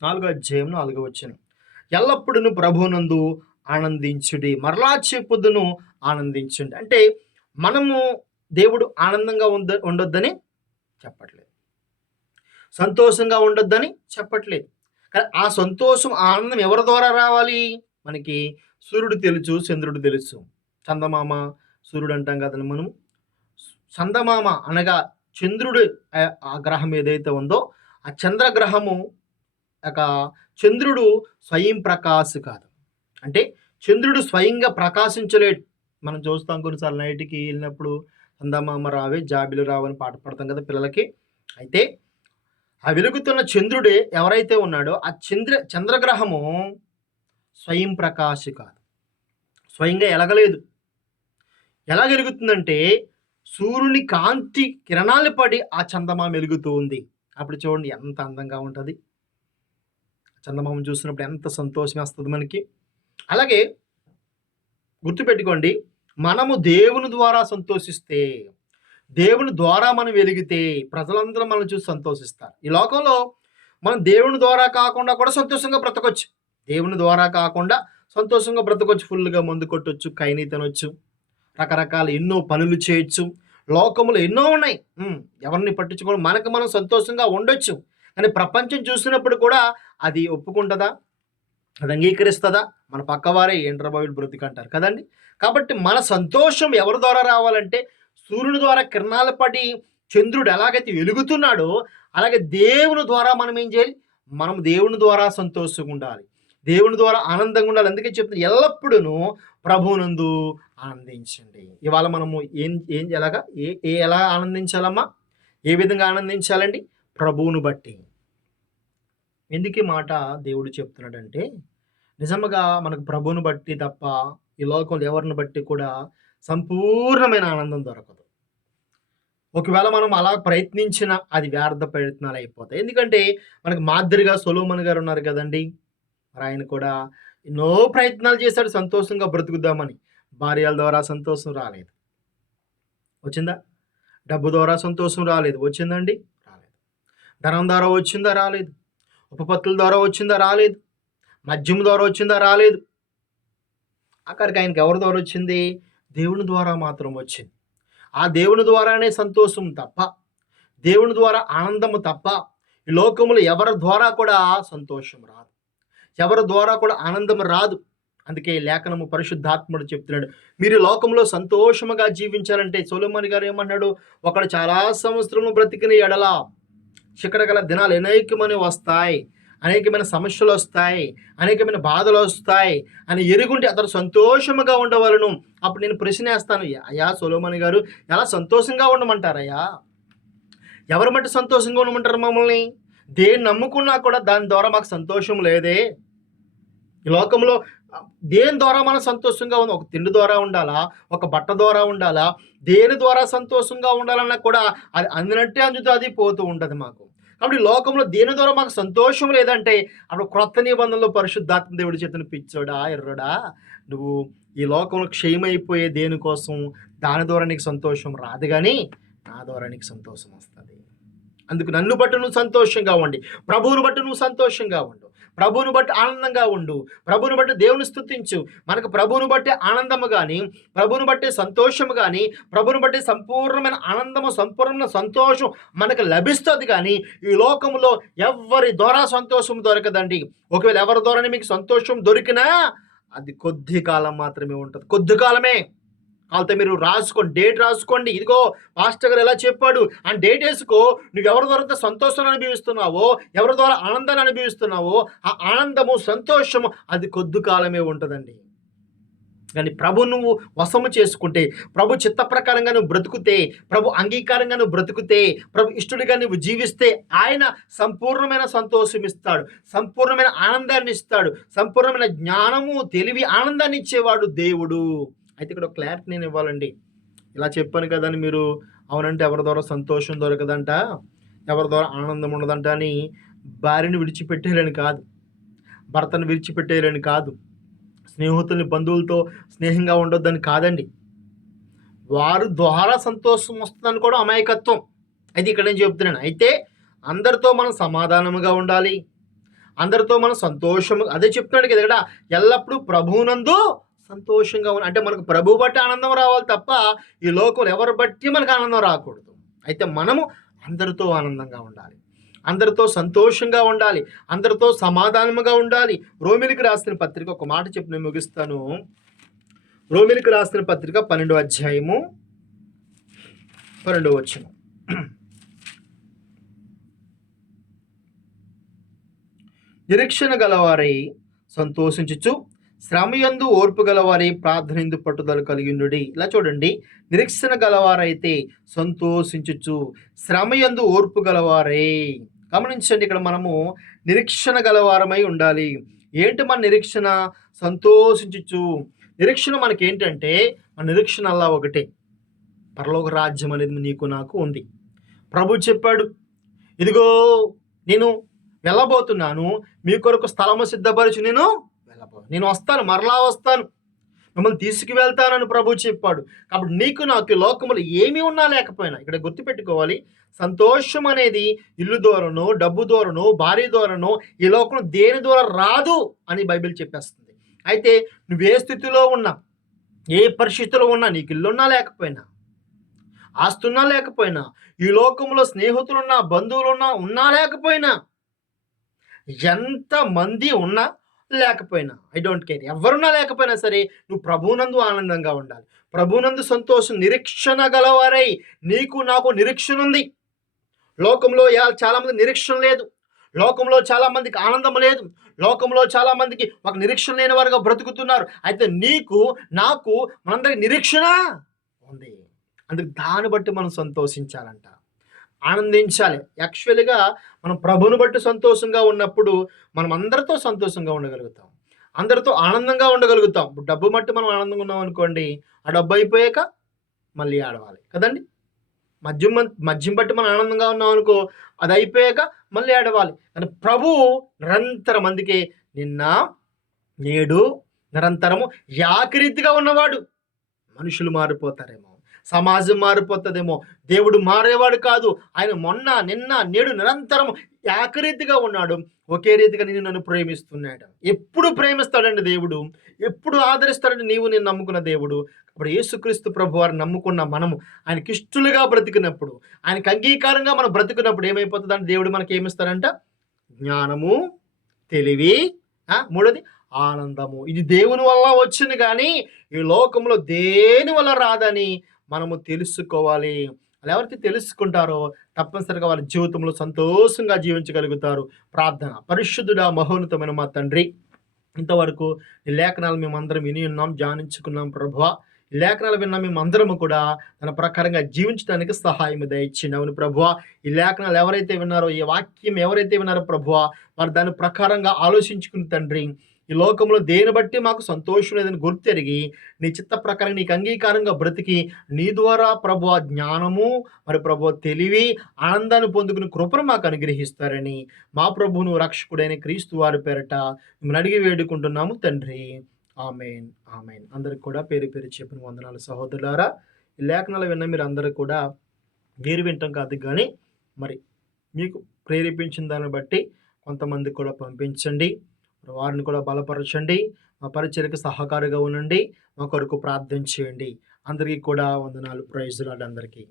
4వ వచనం. ఎల్లప్పుడూ ప్రభువునందు ఆనందించుడి, మరలా చెప్పుదును ఆనందించుండి. అంటే మనము దేవుడు ఆనందంగా ఉండొద్దని చెప్పట్లేదు, సంతోషంగా ఉండొద్దని చెప్పట్లేదు. కానీ ఆ సంతోషం, ఆనందం ఎవరి ద్వారా రావాలి? మనకి సూర్యుడు తెలుసు, చంద్రుడు తెలుసు. చందమామ, సూర్యుడు అంటాం కదండీ మనం. చందమామ అనగా చంద్రుడు, ఆ గ్రహం ఏదైతే ఉందో ఆ చంద్రగ్రహము ఒక చంద్రుడు స్వయం ప్రకాశ్ కాదు. అంటే చంద్రుడు స్వయంగా ప్రకాశించలేడు. మనం చూస్తాం కొన్నిసార్లు నైట్‌కి ఎళ్ళినప్పుడు చందమామ రావే జాబిలి రావని పాట పాడతాం కదా పిల్లలకి. అయితే ఆ వెలుగుతున్న చంద్రుడే ఎవరైతే ఉన్నాడో ఆ చంద్రగ్రహము స్వయం ప్రకాశ్ కాదు. స్వయంగా ఎలగలేదు. ఎలా వెలుగుతుందంటే సూర్యుని కాంతి కిరణాలు పడి ఆ చందమామ వెలుగుతూ ఉంది. అప్పుడు చూడండి ఎంత అందంగా ఉంటది. చందమామను చూసినప్పుడు ఎంత సంతోషం వేస్తది మనకి. అలాగే గుర్తుపెట్టుకోండి, మనము దేవుని ద్వారా సంతోషిస్తే, దేవుని ద్వారా మనం వెలిగితే ప్రజలందరూ మనల్ని చూసి సంతోషిస్తారు. ఈ లోకంలో మనం దేవుని ద్వారా కాకుండా కూడా సంతోషంగా బ్రతకొచ్చు. దేవుని ద్వారా కాకుండా సంతోషంగా బ్రతకొచ్చు. ఫుల్‌గా మందు కొట్టొచ్చు, ఖైనీ తినొచ్చు, రకరకాల ఎన్నో పనులు చేయొచ్చు. లోకంలో ఎన్నో ఉన్నాయి. ఎవరిని పట్టించుకోవడం, మనకు మనం సంతోషంగా ఉండొచ్చు. కానీ ప్రపంచం చూసినప్పుడు కూడా అది ఒప్పుకుంటదా? అది అంగీకరిస్తదా? మన పక్కవారే ఏంట్రా బాబు వీడు బ్రతుకంటారు కదండీ! కాబట్టి మన సంతోషం ఎవరి ద్వారా రావాలంటే సూర్యుని ద్వారా కిరణాలు పడి చంద్రుడు ఎలాగైతే వెలుగుతున్నాడో అలాగే దేవుని ద్వారా మనం ఏం చేయాలి? మనం దేవుని ద్వారా సంతోషంగా ఉండాలి. దేవుని ద్వారా ఆనందంగా ఉండాలి. అందుకే చెప్తున్నా ఎల్లప్పుడూను ప్రభువునందు ఆనందించండి. ఇవాళ మనము ఏం ఏం ఎలాగా ఎలా ఆనందించాలమ్మా? ఏ విధంగా ఆనందించాలండి? ప్రభువును బట్టి. ఎందుకు ఈ మాట దేవుడు చెప్తున్నాడంటే, నిజముగా మనకు ప్రభువును బట్టి తప్ప ఈ లోకంలో ఎవరిని బట్టి కూడా సంపూర్ణమైన ఆనందం దొరకదు. ఒకవేళ మనం అలా ప్రయత్నించినా అది వ్యర్థ ప్రయత్నాలు అయిపోతాయి. ఎందుకంటే మనకు మాదిరిగా సొలొమోన్ గారు ఉన్నారు కదండీ! మరి ఆయన కూడా ఎన్నో ప్రయత్నాలు చేశాడు సంతోషంగా బ్రతుకుదామని. భార్యల ద్వారా సంతోషం రాలేదు. వచ్చిందా? డబ్బు ద్వారా సంతోషం రాలేదు. వచ్చిందండి? రాలేదు. ధనం ద్వారా వచ్చిందా? రాలేదు. ఉపపత్తుల ద్వారా వచ్చిందా? రాలేదు. మద్యం ద్వారా వచ్చిందా? రాలేదు. అక్కడికి ఆయనకి ఎవరి ద్వారా వచ్చింది? దేవుని ద్వారా మాత్రం వచ్చింది. ఆ దేవుని ద్వారానే సంతోషం తప్ప, దేవుని ద్వారా ఆనందము తప్ప, ఈ లోకములో ఎవరి ద్వారా కూడా సంతోషం రాదు. ఎవరి ద్వారా కూడా ఆనందం రాదు. అందుకే లేఖనము పరిశుద్ధాత్ముడు చెప్తున్నాడు, మీరు లోకంలో సంతోషముగా జీవించాలంటే సొలొమోను గారు ఏమన్నాడు? ఒకడు చాలా సంవత్సరము బ్రతికిన ఎడల చిక్కడగల దినాలు అనేకమని వస్తాయి, అనేకమైన సమస్యలు వస్తాయి, అనేకమైన బాధలు వస్తాయి అని ఎరుగుంటే అతను సంతోషముగా ఉండవలను. అప్పుడు నేను ప్రశ్న వేస్తాను, అయ్యా సొలొమోను గారు ఎలా సంతోషంగా ఉండమంటారయ్యా? ఎవరు మట్టి సంతోషంగా ఉండమంటారు మమ్మల్ని? దేన్ని నమ్ముకున్నా కూడా దాని ద్వారా మాకు సంతోషం లేదే. ఈ లోకంలో దేని ద్వారా మనం సంతోషంగా ఉంది? ఒక తిండి ద్వారా ఉండాలా? ఒక బట్ట ద్వారా ఉండాలా? దేని ద్వారా సంతోషంగా ఉండాలన్నా కూడా అది అందినట్టే అందుతుంది, పోతూ ఉంటుంది మాకు. కాబట్టి లోకంలో దేని ద్వారా మాకు సంతోషం లేదంటే అప్పుడు క్రొత్త నిబంధనలో పరిశుద్ధాత్మ దేవుడి చేతను పిచ్చోడా, ఎర్రడా, నువ్వు ఈ లోకంలో క్షయమైపోయే దేనికోసం దాని ద్వారా నీకు సంతోషం రాదు కానీ నా ద్వారా నీకు సంతోషం వస్తుంది. అందుకు నన్ను బట్టి నువ్వు సంతోషంగా ఉండి, ప్రభువును బట్టి నువ్వు సంతోషంగా ఉండు, ప్రభువును బట్టి ఆనందంగా ఉండు, ప్రభువును బట్టి దేవుని స్తుతించు. మనకు ప్రభువును బట్టి ఆనందము కానీ, ప్రభువును బట్టి సంతోషము కానీ, ప్రభువును బట్టి సంపూర్ణమైన ఆనందము, సంపూర్ణమైన సంతోషం మనకు లభిస్తుంది. కానీ ఈ లోకంలో ఎవరి ద్వారా సంతోషం దొరకదండి. ఒకవేళ ఎవరి ద్వారా మీకు సంతోషం దొరికినా అది కొద్ది కాలం మాత్రమే ఉంటుంది, కొద్ది కాలమే. కాకపోతే మీరు రాసుకోండి, డేట్ రాసుకోండి. ఇదిగో పాస్టర్ గారు ఎలా చెప్పాడు అని డేట్ వేసుకో. నువ్వు ఎవరి ద్వారా సంతోషాన్ని అనుభవిస్తున్నావో, ఎవరి ద్వారా ఆనందాన్ని అనుభవిస్తున్నావో ఆ ఆనందము, సంతోషము అది కొద్ది కాలమే ఉంటుందండి. కానీ ప్రభు నువ్వు వశము చేసుకుంటే, ప్రభు చిత్త ప్రకారంగా నువ్వు బ్రతుకుతే, ప్రభు అంగీకారంగా నువ్వు బ్రతుకుతే, ప్రభు ఇష్టడిగా నువ్వు జీవిస్తే ఆయన సంపూర్ణమైన సంతోషం ఇస్తాడు, సంపూర్ణమైన ఆనందాన్ని ఇస్తాడు, సంపూర్ణమైన జ్ఞానము, తెలివి, ఆనందాన్ని ఇచ్చేవాడు దేవుడు. అయితే ఇక్కడ ఒక క్లారిటీ నేను ఇవ్వాలండి. ఇలా చెప్పాను కదా అని మీరు అవునంటే ఎవరి ద్వారా సంతోషం దొరకదంట, ఎవరి ద్వారా ఆనందం ఉండదంట అని భార్యను విడిచిపెట్టేయాలని కాదు, భర్తను విడిచిపెట్టేయాలని కాదు, స్నేహితుల్ని బంధువులతో స్నేహంగా ఉండొద్దని కాదండి. వారి ద్వారా సంతోషం వస్తుందని కూడా అమాయకత్వం. అయితే ఇక్కడ నేను చెప్తున్నాను, అయితే అందరితో మనం సమాధానముగా ఉండాలి, అందరితో మనం సంతోషము, అదే చెప్తున్నాడు కదా ఇక్కడ, ఎల్లప్పుడూ ప్రభువునందు సంతోషంగా అంటే మనకు ప్రభు బట్టి ఆనందం రావాలి తప్ప ఈ లోకంలో ఎవరు బట్టి మనకు ఆనందం రాకూడదు. అయితే మనము అందరితో ఆనందంగా ఉండాలి. అందరితో సంతోషంగా ఉండాలి, అందరితో సమాధానముగా ఉండాలి. రోమిలికి రాసిన పత్రిక ఒక మాట చెప్పి నేను ముగిస్తాను. రోమిలికి రాసిన పత్రిక 12వ అధ్యాయము 12వ వచనం. నిరీక్షణ గలవారై సంతోషించుచు శ్రమయందు ఓర్పు గలవారై ప్రార్థనందు పట్టుదల కలిగిండుడి. ఇలా చూడండి, నిరీక్షణ గలవారైతే సంతోషించుచు శ్రమయందు ఓర్పు గలవారై. గమనించండి, ఇక్కడ మనము నిరీక్షణ గలవారమై ఉండాలి. ఏంటి మన నిరీక్షణ? సంతోషించుచు. నిరీక్షణ మనకేంటంటే, మన నిరీక్షణ అలా ఒకటే, పరలోక రాజ్యం అనేది నీకు నాకు ఉంది. ప్రభు చెప్పాడు, ఇదిగో నేను వెళ్ళబోతున్నాను, మీ కొరకు స్థలము సిద్ధపరచు, నేను వస్తాను, మరలా వస్తాను, మిమ్మల్ని తీసుకువెళ్తానని ప్రభు చెప్పాడు. కాబట్టి నీకు నాకు లోకములు ఏమీ ఉన్నా లేకపోయినా, ఇక్కడ గుర్తుపెట్టుకోవాలి, సంతోషం అనేది ఇల్లు దూరను, డబ్బు దూరను, భార్య దూరను, ఈ లోకం దేని దూరం రాదు అని బైబిల్ చెప్పేస్తుంది. అయితే నువ్వే స్థితిలో ఉన్నా, ఏ పరిస్థితిలో ఉన్నా, నీకు ఇల్లున్నా లేకపోయినా, ఆస్తున్నా లేకపోయినా, ఈ లోకంలో స్నేహితులున్నా, బంధువులున్నా, ఉన్నా లేకపోయినా, ఎంతమంది ఉన్నా లేకపోయినా, ఐ డోంట్ కేర్, ఎవరున్నా లేకపోయినా సరే, నువ్వు ప్రభువునందు ఆనందంగా ఉండాలి, ప్రభువునందు సంతోషం, నిరీక్షణ గలవారై. నీకు నాకు నిరీక్షణ ఉంది. లోకంలో చాలామంది నిరీక్షణ లేదు, లోకంలో చాలామందికి ఆనందం లేదు, లోకంలో చాలామందికి ఒక నిరీక్షణ లేని వారుగా బ్రతుకుతున్నారు. అయితే నీకు నాకు మనందరికి నిరీక్షణ ఉంది. అందుకు దాన్ని బట్టి మనం సంతోషించాలంట, ఆనందించాలి. యాక్చువల్గా మనం ప్రభువుని బట్టి సంతోషంగా ఉన్నప్పుడు మనం అందరితో సంతోషంగా ఉండగలుగుతాం, అందరితో ఆనందంగా ఉండగలుగుతాం. డబ్బు బట్టి మనం ఆనందంగా ఉన్నాం అనుకోండి, ఆ డబ్బు అయిపోయాక మళ్ళీ ఆడవాలి కదండి. మద్యం బట్టి మనం ఆనందంగా ఉన్నాం అనుకో, అది అయిపోయాక మళ్ళీ ఆడవాలి. కానీ ప్రభువు నిరంతరం, అందుకే నిన్న నేడు నిరంతరము ఏకరీతిగా ఉన్నవాడు. మనుషులు మారిపోతారేమో, సమాజం మారిపోతుందేమో, దేవుడు మారేవాడు కాదు. ఆయన మొన్న నిన్న నేడు నిరంతరం ఏకరీతిగా ఉన్నాడు. ఒకే రీతిగా నన్ను ప్రేమిస్తున్నాడు. ఎప్పుడు ప్రేమిస్తాడండి దేవుడు, ఎప్పుడు ఆదరిస్తాడండి నీవు నేను నమ్ముకున్న దేవుడు. అప్పుడు యేసుక్రీస్తు ప్రభు వారిని నమ్ముకున్న మనము ఆయనకి ఇష్టలుగా బ్రతికినప్పుడు, ఆయనకి అంగీకారంగా మనం బ్రతికినప్పుడు ఏమైపోతుందంటే, దేవుడు మనకి ఏమిస్తాడంట? జ్ఞానము, తెలివి, మూడోది ఆనందము. ఇది దేవుని వల్ల వచ్చింది, కానీ ఈ లోకంలో దేని వల్ల రాదని మనము తెలుసుకోవాలి. అలా ఎవరైతే తెలుసుకుంటారో తప్పనిసరిగా వారి జీవితంలో సంతోషంగా జీవించగలుగుతారు. ప్రార్థన. పరిశుద్ధుడా, మహోన్నతమైన మా తండ్రి, ఇంతవరకు ఈ లేఖనాలు మేమందరం విని ఉన్నాం, ధ్యానించుకున్నాం ప్రభువా. ఈ లేఖనాలు విన్నా మేమందరము కూడా దాని ప్రకారంగా జీవించడానికి సహాయం దయచేయండి. అవును ప్రభువా, ఈ లేఖనాలు ఎవరైతే విన్నారో, ఈ వాక్యం ఎవరైతే విన్నారో ప్రభువా, వారు దాని ప్రకారంగా ఆలోచించుకుని తండ్రి, ఈ లోకంలో దేని బట్టి మాకు సంతోషం లేదని గుర్తెరిగి నీ చిత్త ప్రకారం నీకు అంగీకారంగా బ్రతికి నీ ద్వారా ప్రభువా జ్ఞానము, మరి ప్రభువా తెలివి, ఆనందాన్ని పొందుకుని కృపను మాకు అనుగ్రహిస్తారని మా ప్రభువును రక్షకుడైన క్రీస్తు వారి పేరట మిమ్మల్ని అడిగి వేడుకుంటున్నాము తండ్రి. Amen, amen. అందరికి కూడా పేరు పేరు చెప్పిన వందనాలు సహోదరులారా. ఈ లేఖనాలు విన్న మీరు అందరూ కూడా మీరు వింటాం కాదు, కానీ మరి మీకు ప్రేరేపించిన దాన్ని బట్టి కొంతమంది కూడా పంపించండి, వారిని కూడా బలపరచండి, మా పరిచర్యకు సహకారిగా ఉండండి, మా కొరకు ప్రార్థన చేయండి. అందరికీ కూడా వందనాలు. ప్రైజ్ లార్డ్ అందరికీ.